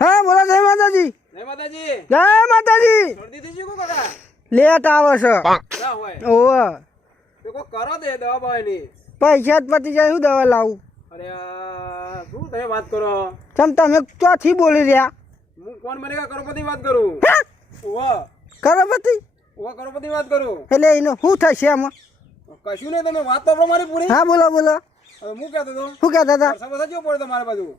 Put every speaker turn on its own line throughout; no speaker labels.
હા બોલા જય માતાજી.
જય માતાજી.
જય માતાજી.
થઈ કો કાકા
લેટ આવે છે. ઓવે.
તો કરો દે દવા બવાની
પૈસા જ પતી જાય શું દવા લાવું?
અરે આ, શું તમે વાત કરો?
તમ તમે ચોથી બોલી રહ્યા?
હું કોણ બનેગા કરોડપતિ વાત કરું? ઓવા.
કરોડપતિ?
ઓવા કરોડપતિ વાત કરું.
એટલે એનું શું થશે આમાં?
કશું નહીં તમે વાત તો મારી પૂરી.
હા બોલો બોલો. શું કહેતા હતા?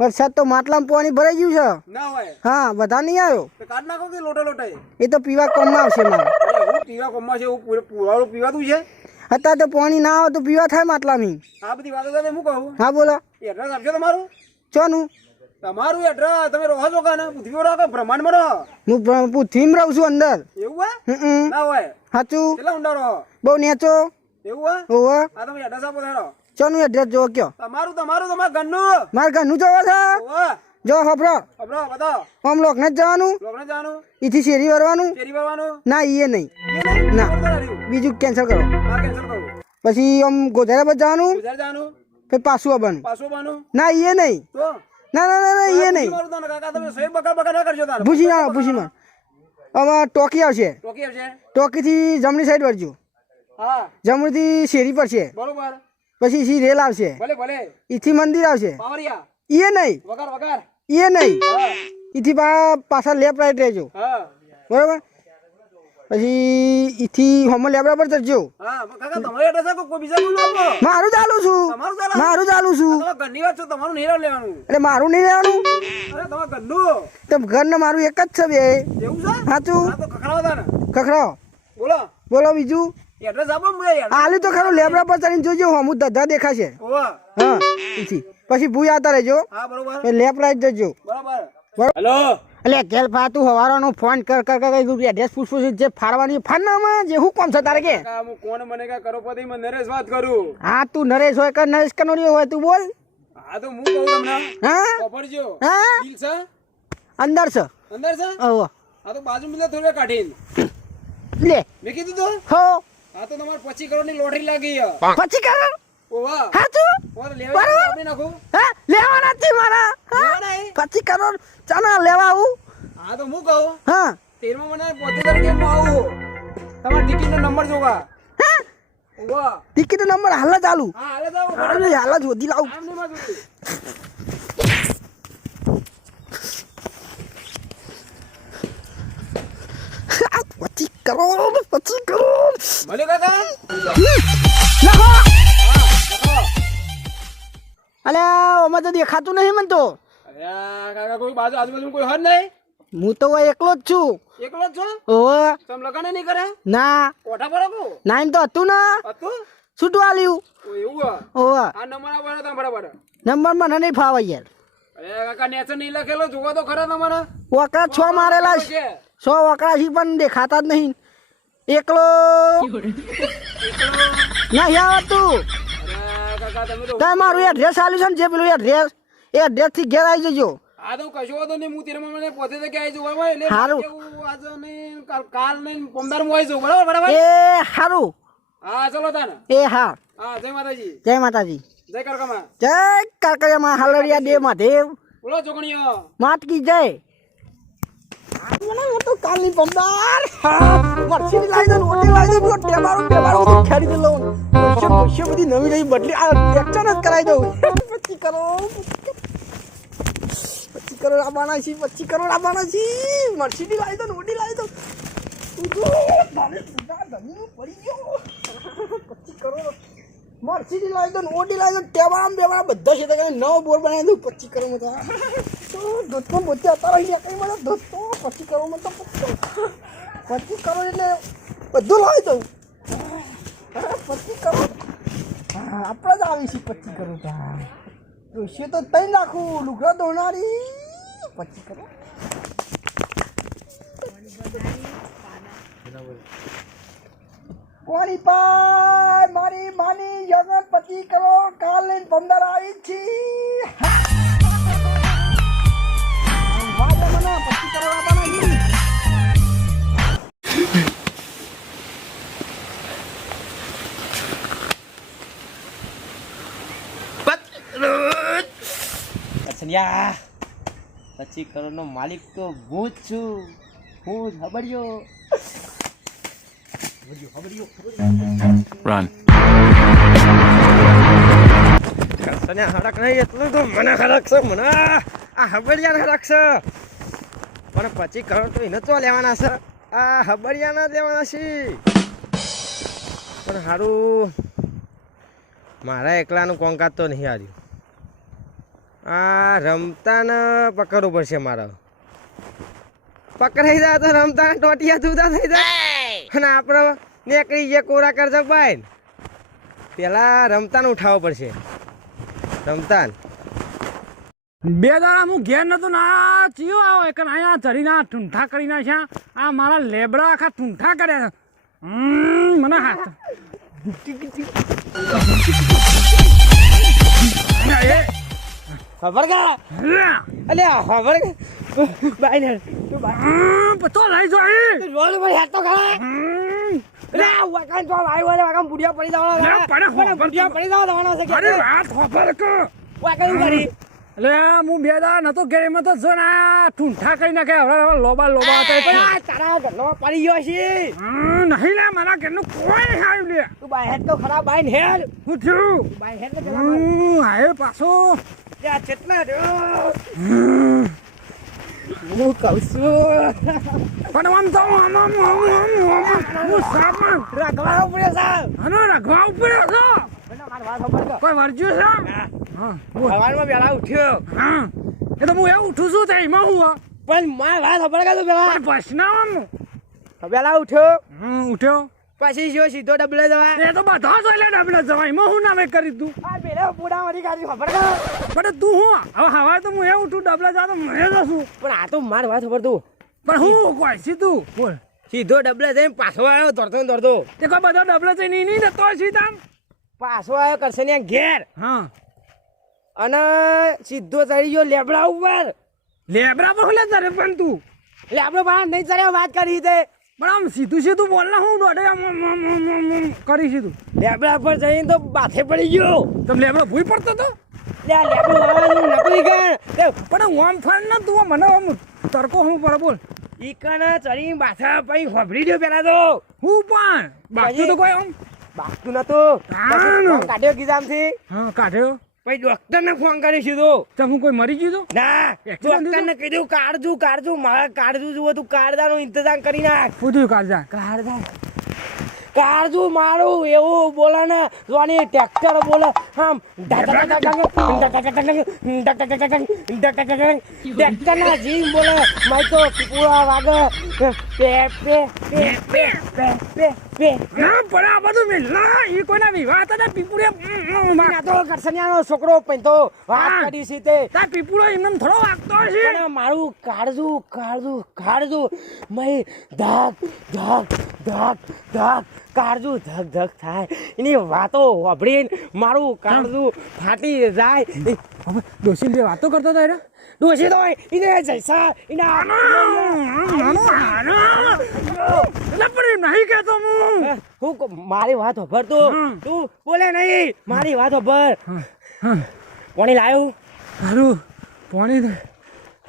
વરસાદ
તો માટલામાં પાણી ભરાઈ ગયું છે.
ના હોય.
હા બધા નહીં આવ્યો?
કાઢ નાખો કે લોટે લોટે?
એ તો પીવા કોમમાં આવશે મારે.
પીવા કોમમાં છે હું પૂરે- પુરાણું પીવાતું છે?
અત્યારે તો પાણી ના આવે તો પીવા થાય માટલામાં.
આ બધી વાતો તમે હું કહું?
હા બોલો.
એડ્રેસ આપજો તમારું.
ચોનું?
તમારું એડ્રેસ તમે રહો છો કાને? પૃથ્વી પર રાખો બ્રહ્માંડમાં રહો?
હું પૃથ્વીમાં રહું છું અંદર.
એવું હે ના હોય.
સાચું
કેટલા ઊંડા રહો?
બહુ નેચો.
એવું હે આ તમે એડ્રેસ આપો તારો
ચોનું એડ્રેસ જોવો કયો?
તમારું તમારું તમારા ઘરનું.
મારે ઘરનું જોવો છે? જો હફરો
અબરો બતાવો
આમ લોકને જ જવાનું?
લોકને જવાનું.
એથી શેરી વરવાનું
શેરી ભરવાનું.
ના એ નહીં. ના. બીજું કેન્સલ કરો.
હા કેન્સલ કરું.
પછી આમ ગોધારા પર જવાનું?
ગોધરા જવાનું.
પછી પાછું આવવાનું?
પાછું આવવાનું.
ના એ નહીં.
તો?
ના ના ના ના એ નહીં.
કાકા તમે સહી બકા બકા ના કરજો તારે.
ભૂસી ના ભૂસી માં આમાં ટોકી આવશે.
ટોકી આવશે.
ટોકીથી જમણી સાઈડ વળજો.
હા.
જમણીથી શેરી પડશે.
બરોબર.
પછી એથી રેલ આવશે.
ભલે ભલે.
એથી મંદિર આવશે.
પાવરિયા.
એ નહીં.
વગાર
નહીં. ઈથી પા પાછા લેફ્ટ રાઈટ રહેજો.
હા.
બરાબર? પછી ઈથી હોમો લેબરા પર ચડજો. મારું ચાલુ છું. મારું ચાલુ છું.
લેવાનું.
એટલે મારું નહીં
ઘરનું?
તો ઘરને મારું એક જ છે બે. સાચું ખખડાવો.
બોલો.
બોલો બીજું. આલી તો ખરો લેબરા પર ચડીને જોજો હું ધધા દેખાશે. હા. પછી ભૂ આવતા રહેજો.
હા બરોબર.
પછી લેફ્ટ જજો
બરોબર. હેલો.
એટલે ગેલફા તું હવારોનો ફોન કર કર કર કર એડ્રેસ પૂછવું છે જે ફાડવાની ફાડનામાં જે હું કોમ છે તારે કે?
હું કોણ મને કા કરોપતિ મે નરેશ વાત કરું?
હા તું નરેશ હોય કે નરેશ કનોરી હોય તું બોલ.
હા તો હું કહું તમને.
હા?
વાપરજો.
હા?
દિલ છે?
અંદર છે.
અંદર છે? હા તો બાજુ મિલે થોડે કાઢીને.
લે.
મે કીધું તો?
હો.
હા તો તમારે પચીસ કરોડની લોટરી લાગી છે.
પછી કર
ઓવા.
હાચું
ઓવા લેવા નાખું.
હા? લેવાના છે મારા. કરોડ ચાના લેવા આવું.
હા તો હું કહું?
હા.
તેરમાં મને પોતેતર કેમ આવું? તમારા ટિકિટ નો નંબર જોવા.
હા?
ઓવા.
ટિકિટ નંબર હાલ
હા હાલ
જ હાલ જ હોધી લાવું
આમ નહીં માગું.
પછી કરોડ પછી કરોડ
મળ્યો કાકા
લખો. અલે ઓમાં તો દેખાતું નહીં મને તો.
કાકા કોઈ બાજુ આજુબાજુ કોઈ હદ નહીં?
હું તો એકલો જ છું.
એકલો જ છો?
ઓવે
તમ લગન નહીં કરે?
ના.
કોઠા પર કો
ના એમ તો હતું ને.
હતું?
છૂટવા
લ્યું એવું હે? આ નંબર આવો તો બરાબર
નંબર મને નહીં ફાવે યાર.
અરે કાકા નેચર નહીં લખેલો જોવા તો ખરા તમારે.
ઓકા છ મારેલા છે. સો વકરા છે પણ દેખાતા જ નહીં. એકલો નહીં આવતું.
તું
તમે મારું એડ્રેસ આલ્યું છે ને જે પેલું એડ્રેસ એડ્રેસથી ઘેર આવી જજો.
આ તો કશો વાંધો નહીં હું તેરમાં મને પોતે તો ક્યાંય જોવા હોય એટલે
હારું.
આજે નહીં કાલ કાલ નહીં પમદાર હું આવી જાઉં બરાબર બરાબર?
એ સારું
હા ચલો તાને.
એ હા.
હા જય માતાજી.
જય માતાજી.
જય કરકમા.
જય કાકરિયામાં હાલરિયા દે મહાદેવ.
બોલો ચોકણીઓ
માટકી જય. કાલની દઉં કરોડ આવવાના છે પચી કરોડ આવવાના છે મરસી લાવી દો ઓટી લાવી દો ધણી ધણી પડી ગયો. પચી કરોડ. મરસી લાવી દો ઓટી લાવી દો ટેમામ બેમામ બધા છે નવો બોર બનાવી દઉં પચી કરોડ તો દૂધમાં બોતે અત્યારે અહીંયા કઈ મળે? દૂધ તો કરો મને તો પછી. કરો એટલે બધું લાવી દઉં. પછી કરો. આપણે જ આવી પછી પચી કરોડ હા. ડોસીએ તો તઈ નાખું, લુગડા ધોનારી. પછી કરો. કોણી પાય? મારી માની જગન પતિ કરો. કાલ લઈને પંદર આવી છે.
સનિયા
પછી કરોડનો માલિક તો હું જ છું. હું જ હબડિયો.
Run.
તને હરક નહીં એટલું તો મને હડકશો છે મને આ હબડિયાને ને છે. પણ પછી કરોડ તો એને તો લેવાના છે? આ હબડિયાના જ લેવાના છે. પણ સારું મારા એકલાનું કોંકાત તો નહીં આવ્યું. આ રમતાને પકડવું પડશે મારો. પકડાઈ જાય તો રમતા ટોટિયા જુદા થઈ જાય. અને આપણે નીકળી ગયા કોરા કરજો ભાઈ. પેલા રમતાને ઉઠાવવો પડશે. રમતાન.
બે દાડા હું ઘેર નતો ના ચિયો આવો એક અહીંયા ચડીને આ ઠૂંઠા કરી નાખ્યા. આ મારા લેબડા આખા ઠૂંઠા કર્યા હમ, મને હાથ. એ,
ખબર કા?
લા,
અલ્યા ખબર બાઈ ને તું
પતો લઈ જો અહીં.
રોડ પર હેડ તો
હમ,
રે વાકાન તો આવ્યો ને વાકાન બુડિયા પડી જવાનો
લે, પડે ખબર
બુડિયા પડી જવાનો છે
અરે
કે
વાત ખબર કે.
વાકાન કરી.
એટલે હું બે દાડા નતો ઘેર એમાં તો જો ને ઠૂંઠા કરી નાખે હવે હવે લોબા લોબા હતા એ
પણ તારા ઘરનો પડી ગયો છે.
નહીં લે મારા ઘરનું કોઈ નહીં આવ્યું લે.
તું બાઈ હેડ તો ખરા બાઈ ને હેડ.
શું થયું?
બાઈ હેડ ને
પાછો.
લે, ચેટલા રહ્યો હું કહું છું.
પણ આમ તો આમ આમ આમ આમ આમ હું સાપણ
રખવાનો પડ્યો સાહેબ
આનો રખવા ઉપર છો. કોઈ વર્જ્યું છે? હા.
સવારમાં વેલા ઉઠ્યો.
હા. એ તો હું એવું ઉઠું છું તો એમાં હું
પણ મારા વાત ખબર કે તું પેલા
પણ ભસનાવાનું
ઉઠ્યો.
હમ ઉઠ્યો.
પછી જો સીધો ડબલે જવાય.
એ તો બધા જ એટલે ડબલે જવાય. એમાં હું નામે કરી તું
આ પેલા મારી ગાડી ખબર
પણ તું હું? હવે હવા તો હું એ ઉઠું ડબલે જા તો મને જશું
પણ આ તો માર વાત ખબર તું.
પણ હું કોઈ સીધું બોલ.
સીધો ડબલે જઈને પાછો આવ્યો દોડતો ને દોડતો
તે કોઈ બધો ડબલે જઈને નહીં જતો તો સીધા
પાછો આવ્યો કરશે ને ઘેર.
હા.
અને સીધો ચડી ગયો લેબડા ઉપર.
લેબડા પર ખુલે તારે પણ તું?
આપણે બહાર નહીં ચડ્યો વાત કરી તે
પણ આમ સીધું સીધું બોલ ને હું દોઢે આમ કરી સીધું.
લેબડા પર જઈને તો માથે પડી ગયો.
તમે લેબડો ભૂઈ પડતો તો? પણ હું આમ ફાન ના તું મને આમ તડકો હું પર બોલ.
ઈ કણ ચડી માથા પછી ખોભરી દો પેલા તો.
હું પણ? બાકી તો કોઈ આમ?
બાકતું નતો. કાઢ્યો ગીધામથી
હા કાઢ્યો.
પછી ડોક્ટરને ફોન કરી સીધો
તો હું કોઈ મરી ગયું
ના
Accident
ડોક્ટરને કીધું કાઢજું કાઢજું મારે કાળજુ જુઓ તું કાઢદાનો ઇંતજામ કરી નાખ.
પૂછ્યું કાઢજા
કાઢદા કાઢજું મારું એવું બોલે ને જોની ટ્રેક્ટર બોલે આમ ટ્રેક્ટર ના જીમ બોલે માઈ તો પૂરા વાગે. પે પે પે પે પે પે.
ના પણ આ બધું મેલા ઈ કોઈના વિવાહ હતા પીપુડે
ના તો કરસનિયાનો છોકરો પૈતો વાત કરી છે તે.
તા પીપુડો એમને થોડો વાગતો હશે.
પણ મારું કાળજું કાળજું કાળજું મય ધક ધક ધક ધક કાળજું ધક ધક થાય. એની વાતો વાપરીને મારું કાળજું ફાટી જાય.
દોશી વાતો કરતો હતો એને
ડોસી તો એને જૈસા એના
પણ નહીં કહેતો હું.
હું મારી વાત ખબર તું. તું બોલે નહીં. મારી વાત ખબર પાણી લાવ્યું
સારું પાણી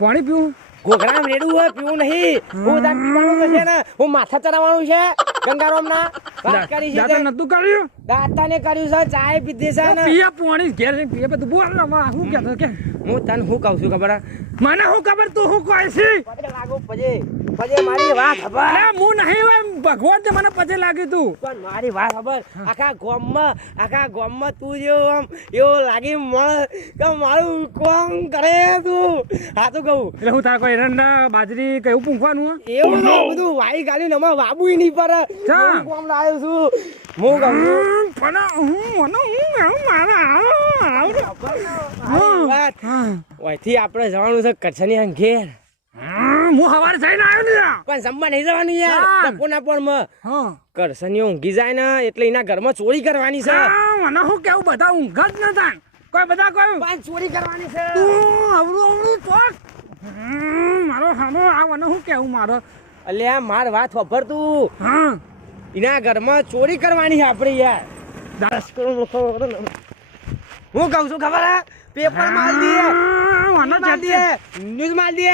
પાણી પીવું?
ઘોઘરા રેડું હોય પીવું નહીં. હું. તાર પીવાનું છે ને હું માથા ચરાવવાનું છે. ગંગારામ ના વાત કરી છે
દાદા નતું કર્યું?
દાતાને કર્યું છે ચાય પીધી છે ને.
પીએ પાણી ઘેર જઈને પીએ બધું બોલ ને માં હું કહેતો કે?
હું તને શું કહું છું ખબર? હે?
મને શું ખબર તું શું કહે છે?
પગે લાગુ પજે પજે મારી વાત ખબર.
અરે હું નહીં હોય ભગવાન તે મને પછી લાગ્યું તું.
પણ મારી વાત ખબર. આખા ગામમાં આખા ગામમાં તું જેવો આમ એવો લાગી મળ કે મારું કોમ કરે તું. હા તો કહું.
એટલે હું તારા કોઈ એરંડા બાજરી કયું પૂંખવાનું હે?
એવું બધું વાઈ ગાલી ને અમાર વાબુ નહીં પડે
ચા.
કોમ લાયો છું. હું કહું
પણ હું મને હું હું મારા આવ, આવ. હા.
ઓયથી આપણે જવાનું છે કચ્છની ઘેર
હું સવારે જઈને આવ્યો ને
પણ જમવા નહીં જવાનું યાર. બપોરના પોરમાં.
હા.
કરસનીઓ ઊંઘી જાય ને એટલે એના ઘરમાં ચોરી કરવાની છે.
હા, મને શું કેવું બધા ઊંઘ જ નતા કોઈ બધા કોઈ
પણ ચોરી કરવાની છે.
તું અવળું અવળું ચોક મારો હાનો આ મને શું કેવું મારો?
અલ્યા માર વાત ખબર તું.
હા.
એના ઘરમાં ચોરી કરવાની આપણે યાર.
દસ
હું કહું છું ખબર હે? પેપર માલ દઈએ.
હા, વાનો
માર દે ન્યૂઝ માલ દે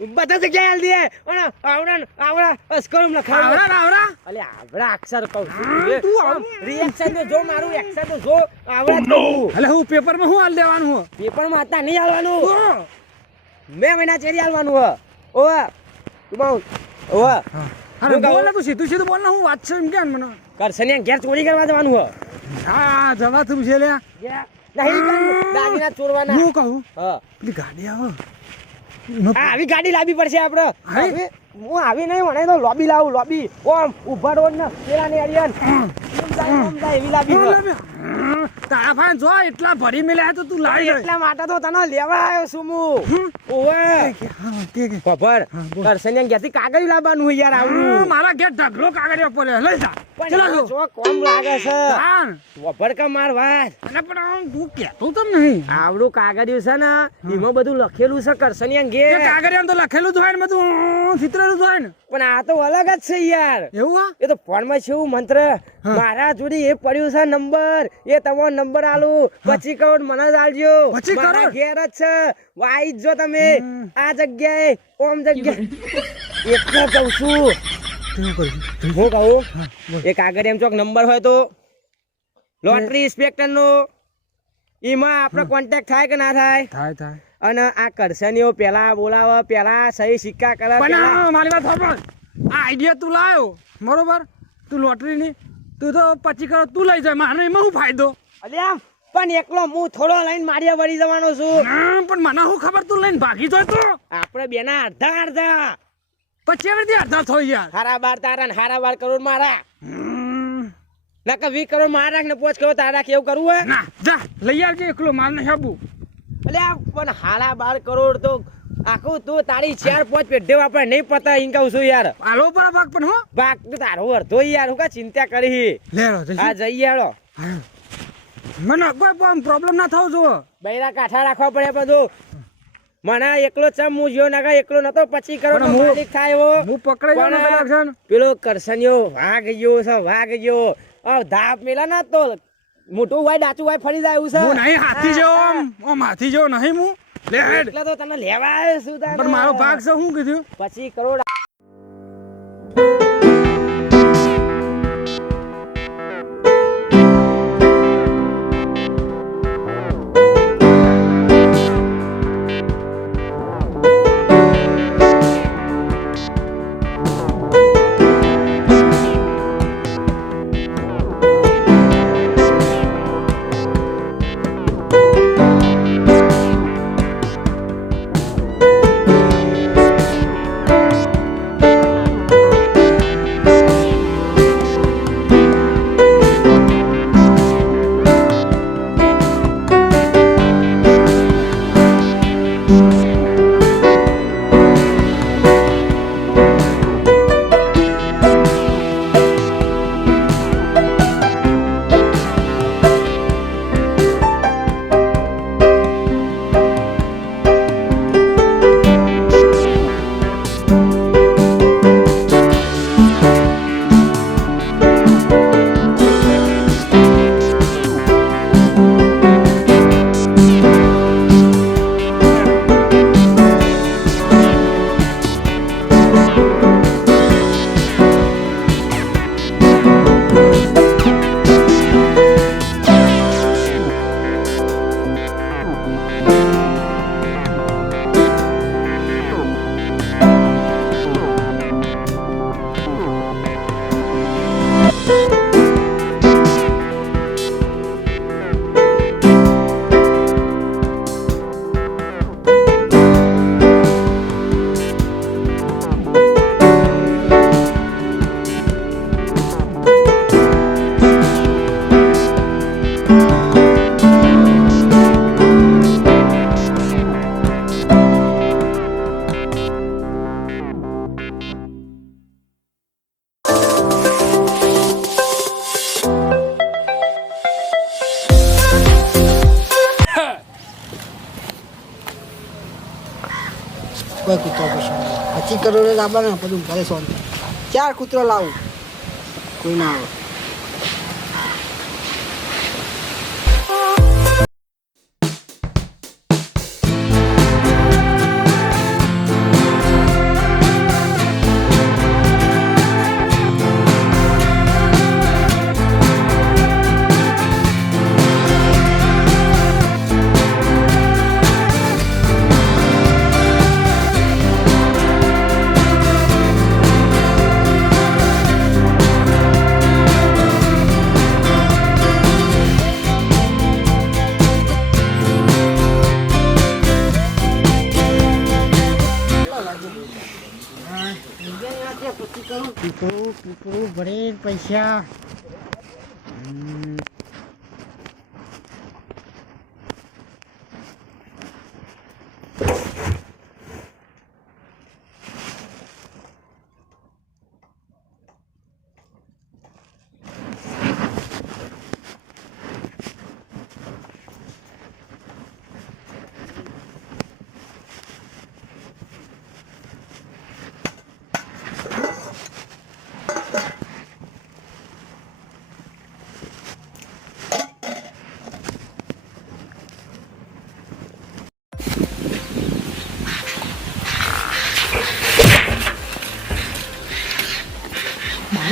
બધા જગ્યાએ હાલ દે અને આવડા આવડા અસ્કરમ લખાવ.
આવરા આવરા
અલે આવડા અક્ષર કહું
છું. તું આવું.
રિએક્શન તો જો મારું એક્શન તો જો આવડા
એટલે હું પેપરમાં શું હાલ દેવાનું હો?
પેપરમાં હતા નહીં હાલવાનું બે મહિના ચેરી હાલવાનું હ. ઓ તું ઓવા
અરે બોલ તું સીધું સીધું બોલ ને હું વાત છે એમ કે મને?
કરસનિયા ઘેર ચોરી કરવા જવાનું હ.
હા જવા તું છે લે.
દાગીના ચોરવાના.
હું કહું?
હા.
પેલી ગાડી આવે.
આવી ગાડી લાવવી પડશે?
આવી-
હું આવી નહીં મને તો લોબી લાવું લોબી. ઓમ ઊભા રોડ ને પેલા ને એવી પડે.
તારા ફાન જો એટલા ભરી મેલ્યા તો તું લાવી
એટલા માટે તો તને લેવા આવ્યો છું હું. ઓવે. ખબર
હા.
કરસનિયા કાગળ લાવવાનું હોય યાર
હા,
આવડું.
મારા ઘેર ઢગલો કાગળિયો પડે લઈ જા. ચલો જો.
કોમ લાગે છે.
હા.
વભર કા માર વાત.
અને પણ આમ તું કહેતો તો નહીં.
આવડું કાગળિયું છે ને એમાં બધું લખેલું છે કરસનિયા ગે
કાગળિયામાં તો લખેલું જ હોય ને બધું ચિત્રેલું જ હોય ને.
પણ આ તો અલગ જ છે યાર.
એવું
એ તો ફોનમાં છે એવું મંત્ર. મારા જોડે એ પડ્યું છે નંબર. એ તમારો નંબર આલું. પછી કરોડ મને જ આલજો.
પચી કરોડ?
ઘેર જ છે. વાઈ જો તમે. આ જગ્યાએ ઓમ જગ્યાએ. એટલે કહું છું. હું કહું? એક આગળ એમ ચોક નંબર હોય તો. લોટરી ઇન્સ્પેક્ટર નો એમાં આપણો કોન્ટેક્ટ થાય કે ના થાય?
થાય થાય.
અને આ નહીં પેલા બોલાવે પેલા સહી સિક્કા કરે
પણ આ મારી વાત સાંભળ. આ આઈડિયા તું લાવ્યો બરોબર? તું લોટરીની. તું તો પછી કરો તું લઈ જાય મારે એમાં શું ફાયદો?
અલ્યા પણ એકલો હું થોડો લઈને માર્યા વળી જવાનો છું.
પણ મને શું ખબર તું લઈને ભાગી જોય તો?
આપણે બેના અડધા અડધા.
પછી એવી રીતે અડધા થઈ યાર?
હારા બાર તારા ને હારા બાર કરોડ મારા. ના કે વીસ કરોડ મારા ને પોચ કરો તારા કેવું કરવું હે?
ના જા લઈ આવજે એકલો માલ ને
એટલે આ પણ હારા બાર કરોડ તો આખું તું તારી ચાર પાંચ પેઢે વાપરે નહીં પતા એમ કહું છું યાર.
આલો પર ભાગ પણ હો.
ભાગ તો તારો અડધો યાર હું કા ચિંતા કરી?
લેરો
આ જઈ હેડો
મને કોઈ પ્રોબ્લેમ ના થવો જુઓ.
બૈરા કાઠા રાખવા પડે બધું મને એકલો ચમ હું જ્યો નાખા એકલો નતો પછી કરો
પણ હું-
માલિક થાય એવો.
હું પકડાઈ જાઉં પેલા છે
પેલો કરસનિયો વાઘ ગયો છે વાઘ ગયો. આ ધાપ મેલા ના તો મોટું વાય ડાચું વાય ફરી જાય એવું છે.
હું નહીં હાથી જેવો આમ આમ હાથી જેવો નહીં હું. લે
એટલે તો તને લેવા આવ્યો છું
પણ મારો ભાગ છે શું કીધું?
પછી કરોડ
કરોડ બધું ઘરે સોન ચાર કૂતરો લાવું. કોઈ ના આવે.
પીકરું પીકરું પીકરું ભરે પૈસા.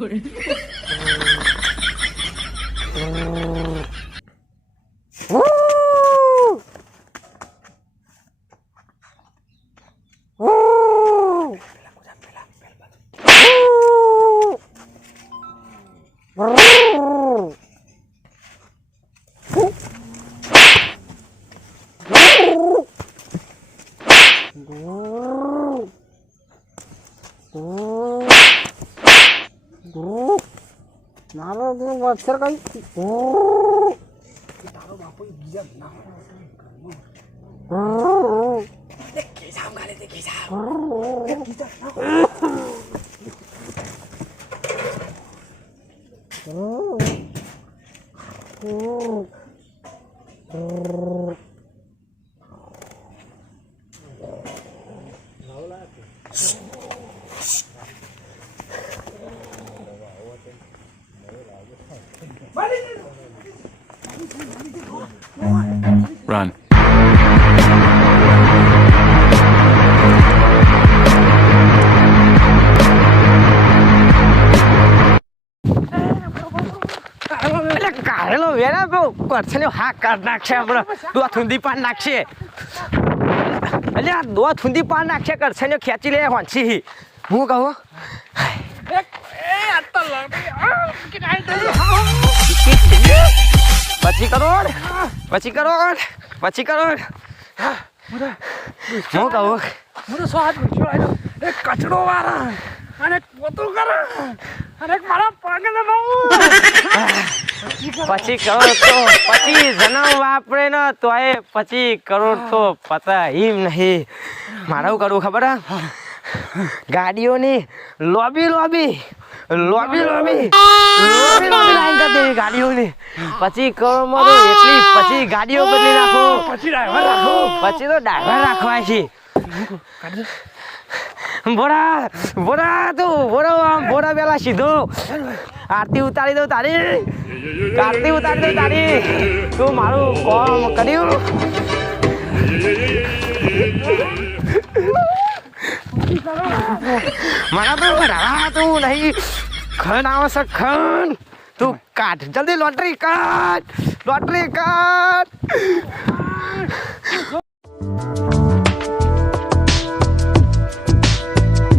有人 તો મચ્છર કઈ
Run.
વેરા ને, હા કાઢ નાખશે હમણાં. દોત થુંદી પાન નાખશે. એટલે આ દોત થુંદી પાન નાખશે, કરશે ને, ખેંચી લે, હોંચી હું. કહું? પછી કરોડ પછી કરોડ પછી કરોડ હું કહું?
કચરો વાળા. અને પોતું કરે અને મારા પગ દબાવું
પછી કરોડ તો પછી જન્મ વાપરે ને તોય પછી કરોડ તો પતા એમ નહીં. મારું કરવું ખબર? હે? ગાડીઓની lobby lobby lobby lobby lobby lobby line કરી દેવી ગાડીઓની. પછી કરોડમાં તો એટલી પછી ગાડીઓ બદલી નાખો.
પછી ડ્રાઈવર રાખો.
પછી તો ડ્રાઈવર રાખવા છે. બોરા બોરા તું, બોરો આમ, બોરા પેલા સીધો. આરતી ઉતારી દઉં તારી. આરતી ઉતારી દઉં તારી. તું મારું કોમ કર્યું. મને તો રાતું નહીં. ખન આવશે ખન તું કાઢ. જલ્દી લોટરી કાઢ. લોટરી કાઢ.